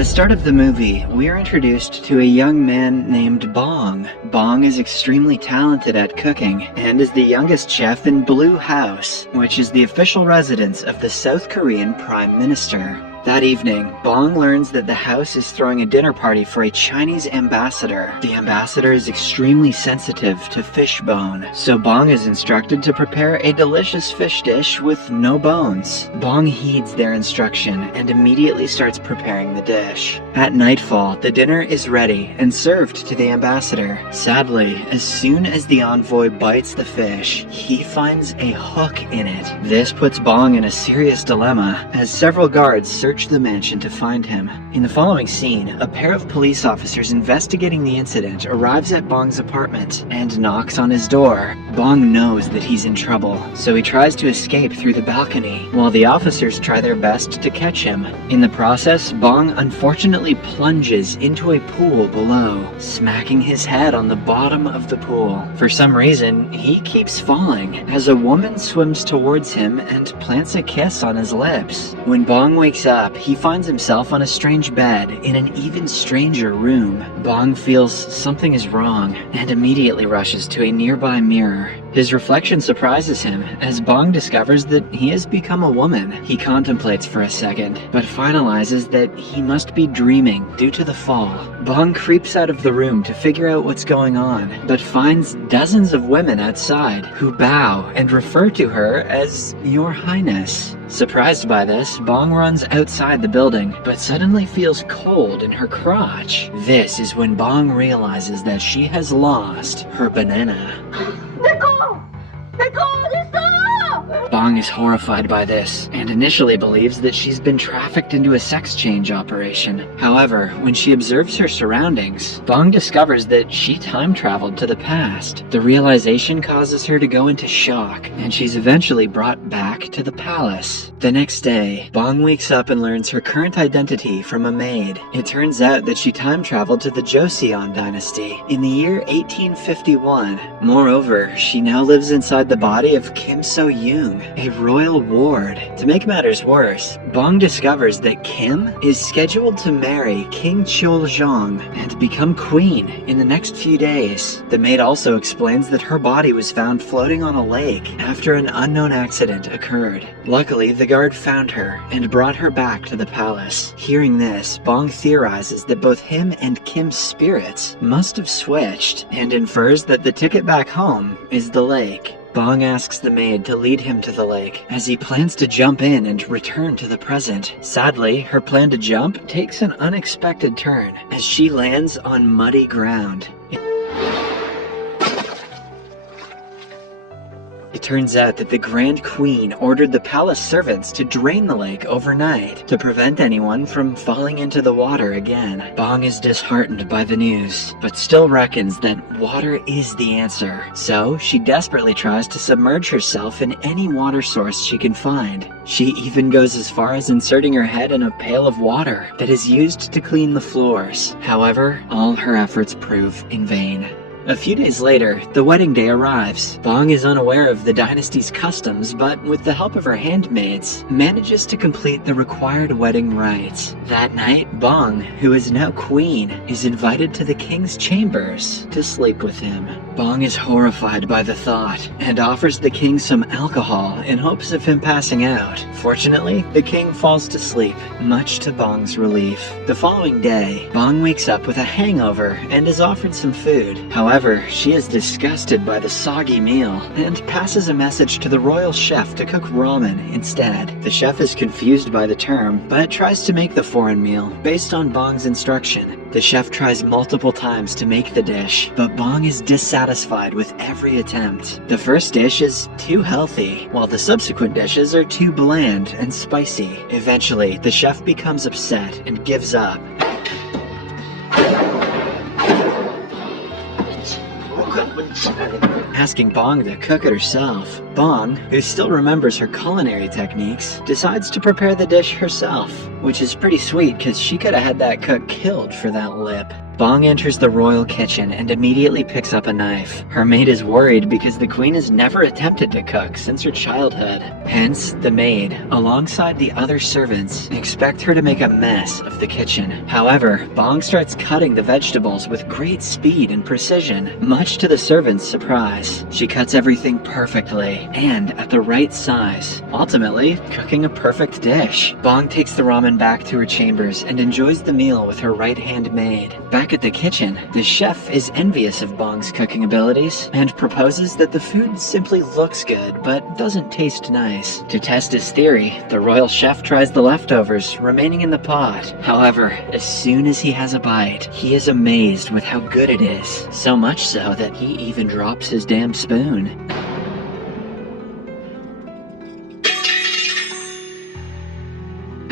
the start of the movie, we are introduced to a young man named Bong. Bong is extremely talented at cooking and is the youngest chef in Blue House, which is the official residence of the South Korean Prime Minister. That evening, Bong learns that the house is throwing a dinner party for a Chinese ambassador. The ambassador is extremely sensitive to fish bone, so Bong is instructed to prepare a delicious fish dish with no bones. Bong heeds their instruction and immediately starts preparing the dish. At nightfall, the dinner is ready and served to the ambassador. Sadly, as soon as the envoy bites the fish, he finds a hook in it. This puts Bong in a serious dilemma, as several guards search the mansion to find him. In the following scene, a pair of police officers investigating the incident arrives at Bong's apartment and knocks on his door. Bong knows that he's in trouble, so he tries to escape through the balcony, while the officers try their best to catch him. In the process, Bong unfortunately plunges into a pool below, smacking his head on the bottom of the pool. For some reason, he keeps falling, as a woman swims towards him and plants a kiss on his lips. When Bong wakes up, he finds himself on a strange bed in an even stranger room. Bong feels something is wrong and immediately rushes to a nearby mirror. His reflection surprises him as Bong discovers that he has become a woman. He contemplates for a second, but finalizes that he must be dreaming due to the fall. Bong creeps out of the room to figure out what's going on, but finds dozens of women outside who bow and refer to her as Your Highness. Surprised by this, Bong runs outside the building, but suddenly feels cold in her crotch. This is when Bong realizes that she has lost her banana. Bong is horrified by this, and initially believes that she's been trafficked into a sex change operation. However, when she observes her surroundings, Bong discovers that she time traveled to the past. The realization causes her to go into shock, and she's eventually brought back to the palace. The next day, Bong wakes up and learns her current identity from a maid. It turns out that she time traveled to the Joseon dynasty in the year 1851. Moreover, she now lives inside the body of Kim So-young, a royal ward. To make matters worse, Bong discovers that Kim is scheduled to marry King Cheoljong and become queen in the next few days. The maid also explains that her body was found floating on a lake after an unknown accident occurred. Luckily, the guard found her and brought her back to the palace. Hearing this, Bong theorizes that both him and Kim's spirits must have switched, and infers that the ticket back home is the lake. Bong asks the maid to lead him to the lake, as he plans to jump in and return to the present. Sadly, her plan to jump takes an unexpected turn, as she lands on muddy ground. It turns out that the Grand Queen ordered the palace servants to drain the lake overnight to prevent anyone from falling into the water again. Bong is disheartened by the news, but still reckons that water is the answer. So she desperately tries to submerge herself in any water source she can find. She even goes as far as inserting her head in a pail of water that is used to clean the floors. However, all her efforts prove in vain. A few days later, the wedding day arrives. Bong is unaware of the dynasty's customs, but with the help of her handmaids, manages to complete the required wedding rites. That night, Bong, who is now queen, is invited to the king's chambers to sleep with him. Bong is horrified by the thought, and offers the king some alcohol in hopes of him passing out. Fortunately, the king falls to sleep, much to Bong's relief. The following day, Bong wakes up with a hangover and is offered some food. However, she is disgusted by the soggy meal and passes a message to the royal chef to cook ramen instead. The chef is confused by the term, but tries to make the foreign meal based on Bong's instruction. The chef tries multiple times to make the dish, but Bong is dissatisfied with every attempt. The first dish is too healthy, while the subsequent dishes are too bland and spicy. Eventually, the chef becomes upset and gives up. Asking Bong to cook it herself. Bong, who still remembers her culinary techniques, decides to prepare the dish herself, which is pretty sweet because she could have had that cook killed for that lip. Bong enters the royal kitchen and immediately picks up a knife. Her maid is worried because the queen has never attempted to cook since her childhood. Hence, the maid, alongside the other servants, expect her to make a mess of the kitchen. However, Bong starts cutting the vegetables with great speed and precision, much to the servants' surprise. She cuts everything perfectly and at the right size, ultimately cooking a perfect dish. Bong takes the ramen back to her chambers and enjoys the meal with her right-hand maid. Back at the kitchen, the chef is envious of Bong's cooking abilities and proposes that the food simply looks good but doesn't taste nice. To test his theory, the royal chef tries the leftovers remaining in the pot. However, as soon as he has a bite, he is amazed with how good it is, so much so that he even drops his damn spoon.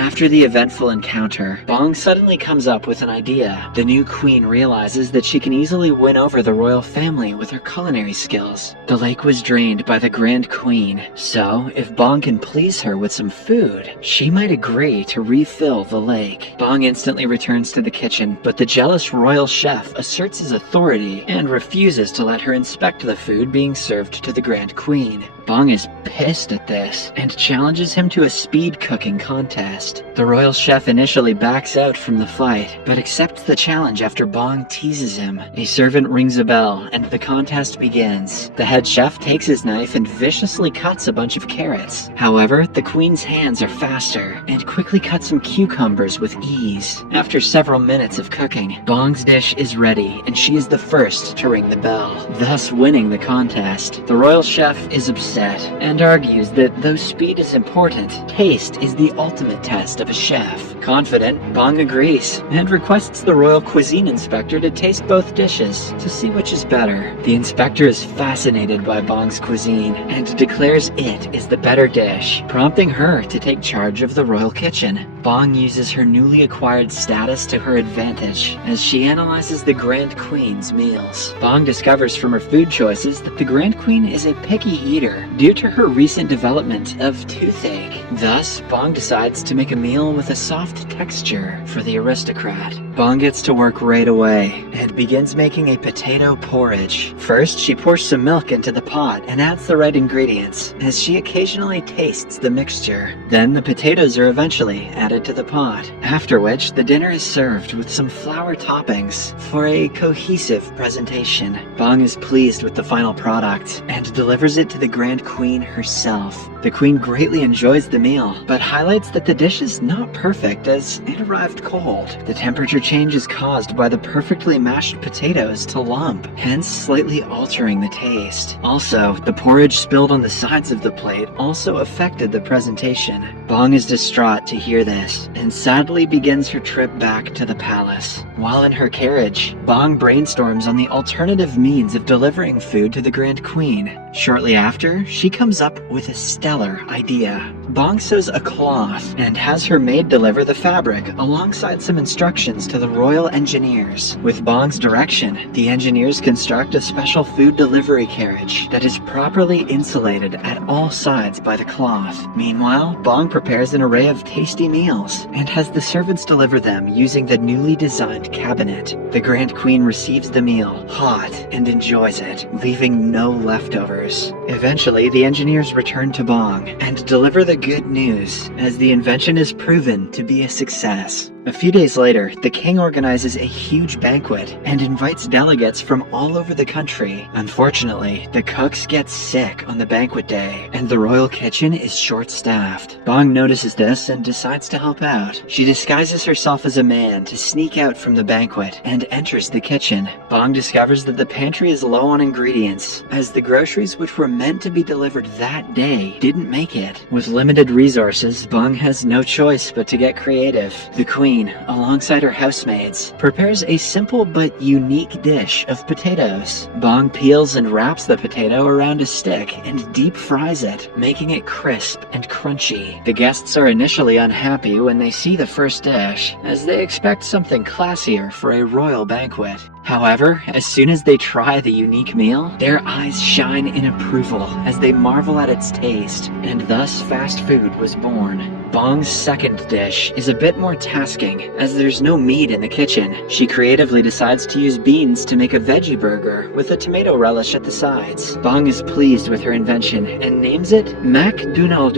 After the eventful encounter, Bong suddenly comes up with an idea. The new queen realizes that she can easily win over the royal family with her culinary skills. The lake was drained by the Grand Queen, so if Bong can please her with some food, she might agree to refill the lake. Bong instantly returns to the kitchen, but the jealous royal chef asserts his authority and refuses to let her inspect the food being served to the Grand Queen. Bong is pissed at this and challenges him to a speed cooking contest. The royal chef initially backs out from the fight, but accepts the challenge after Bong teases him. A servant rings a bell and the contest begins. The head chef takes his knife and viciously cuts a bunch of carrots. However, the queen's hands are faster and quickly cuts some cucumbers with ease. After several minutes of cooking, Bong's dish is ready and she is the first to ring the bell, thus winning the contest. The royal chef is upset and argues that though speed is important, taste is the ultimate test of a chef. Confident, Bong agrees and requests the royal cuisine inspector to taste both dishes to see which is better. The inspector is fascinated by Bong's cuisine and declares it is the better dish, prompting her to take charge of the royal kitchen. Bong uses her newly acquired status to her advantage as she analyzes the Grand Queen's meals. Bong discovers from her food choices that the Grand Queen is a picky eater due to her recent development of toothache. Thus, Bong decides to make a meal with a soft texture for the aristocrat. Bong gets to work right away and begins making a potato porridge. First, she pours some milk into the pot and adds the right ingredients as she occasionally tastes the mixture. Then the potatoes are eventually added to the pot, after which the dinner is served with some flour toppings for a cohesive presentation. Bong is pleased with the final product and delivers it to the Grand Queen herself. The Queen greatly enjoys the meal, but highlights that the dish is not perfect as it arrived cold. The temperature change is caused by the perfectly mashed potatoes to lump, hence slightly altering the taste. Also, the porridge spilled on the sides of the plate also affected the presentation. Bong is distraught to hear this, and sadly begins her trip back to the palace. While in her carriage, Bong brainstorms on the alternative means of delivering food to the Grand Queen. Shortly after, she comes up with a stellar idea. Bong sews a cloth and has her maid deliver the fabric alongside some instructions to the royal engineers. With Bong's direction, the engineers construct a special food delivery carriage that is properly insulated at all sides by the cloth. Meanwhile, Bong prepares an array of tasty meals and has the servants deliver them using the newly designed cabinet. The Grand Queen receives the meal hot and enjoys it, leaving no leftovers. Eventually, the engineers return to Bong and deliver the good news, as the invention is proven to be a success. A few days later, the king organizes a huge banquet and invites delegates from all over the country. Unfortunately, the cooks get sick on the banquet day, and the royal kitchen is short-staffed. Bong notices this and decides to help out. She disguises herself as a man to sneak out from the banquet and enters the kitchen. Bong discovers that the pantry is low on ingredients, as the groceries which were meant to be delivered that day didn't make it. With limited resources, Bong has no choice but to get creative. The queen, alongside her housemaids, prepares a simple but unique dish of potatoes. Bong peels and wraps the potato around a stick and deep fries it, making it crisp and crunchy. The guests are initially unhappy when they see the first dish, as they expect something classier for a royal banquet. However, as soon as they try the unique meal, their eyes shine in approval as they marvel at its taste, and thus fast food was born. Bong's second dish is a bit more tasking, as there's no meat in the kitchen. She creatively decides to use beans to make a veggie burger with a tomato relish at the sides. Bong is pleased with her invention and names it McDonald's.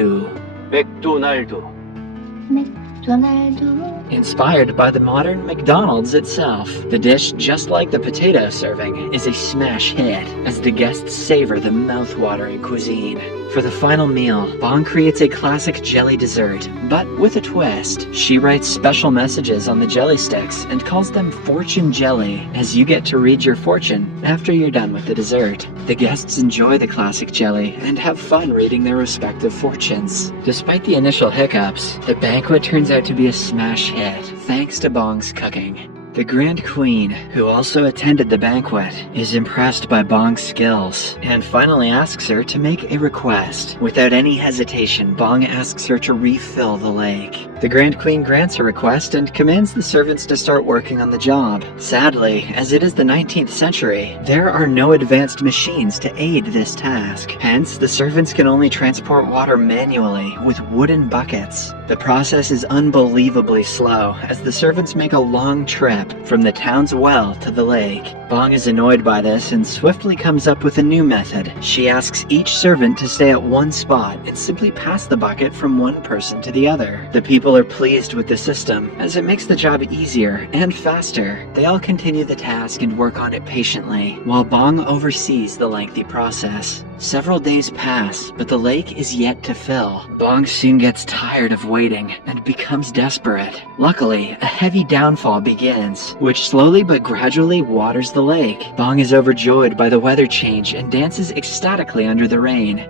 Inspired by the modern McDonald's itself, the dish, just like the potato serving, is a smash hit as the guests savor the mouth-watering cuisine. For the final meal, Bong creates a classic jelly dessert, but with a twist. She writes special messages on the jelly sticks and calls them fortune jelly, as you get to read your fortune after you're done with the dessert. The guests enjoy the classic jelly and have fun reading their respective fortunes. Despite the initial hiccups, the banquet turns out to be a smash hit, thanks to Bong's cooking. The Grand Queen, who also attended the banquet, is impressed by Bong's skills and finally asks her to make a request. Without any hesitation, Bong asks her to refill the lake. The Grand Queen grants her request and commands the servants to start working on the job. Sadly, as it is the 19th century, there are no advanced machines to aid this task. Hence, the servants can only transport water manually with wooden buckets. The process is unbelievably slow, as the servants make a long trip from the town's well to the lake. Bong is annoyed by this and swiftly comes up with a new method. She asks each servant to stay at one spot and simply pass the bucket from one person to the other. The people are pleased with the system, as it makes the job easier and faster. They all continue the task and work on it patiently, while Bong oversees the lengthy process. Several days pass, but the lake is yet to fill. Bong soon gets tired of waiting and becomes desperate. Luckily, a heavy downfall begins, which slowly but gradually waters the lake. Bong is overjoyed by the weather change and dances ecstatically under the rain.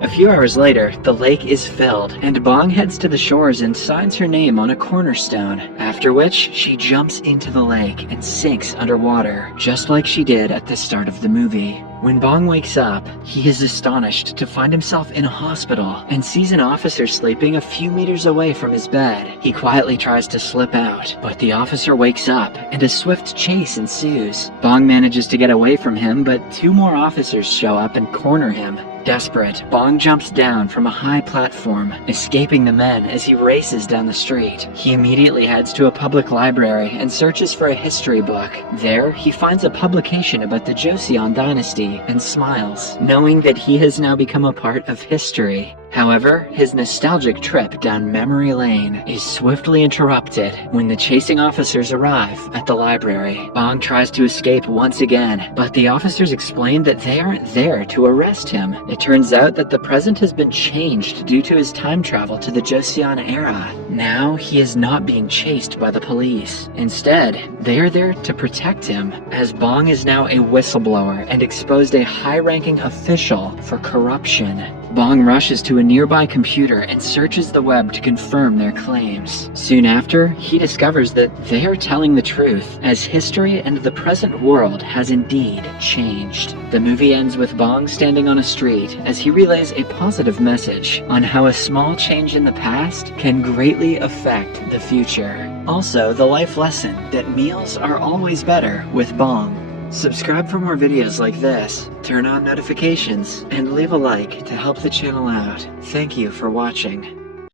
A few hours later, the lake is filled, and Bong heads to the shores and signs her name on a cornerstone, after which she jumps into the lake and sinks underwater, just like she did at the start of the movie. When Bong wakes up, he is astonished to find himself in a hospital and sees an officer sleeping a few meters away from his bed. He quietly tries to slip out, but the officer wakes up and a swift chase ensues. Bong manages to get away from him, but two more officers show up and corner him. Desperate, Bong jumps down from a high platform, escaping the men as he races down the street. He immediately heads to a public library and searches for a history book. There, he finds a publication about the Joseon dynasty and smiles, knowing that he has now become a part of history. However, his nostalgic trip down memory lane is swiftly interrupted when the chasing officers arrive at the library. Bong tries to escape once again, but the officers explain that they aren't there to arrest him. It turns out that the present has been changed due to his time travel to the Joseon era. Now, he is not being chased by the police. Instead, they are there to protect him, as Bong is now a whistleblower and exposed a high-ranking official for corruption. Bong rushes to a nearby computer and searches the web to confirm their claims. Soon after, he discovers that they are telling the truth, as history and the present world has indeed changed. The movie ends with Bong standing on a street as he relays a positive message on how a small change in the past can greatly affect the future. Also, the life lesson that meals are always better with Bong. Subscribe for more videos like this, turn on notifications, and leave a like to help the channel out. Thank you for watching.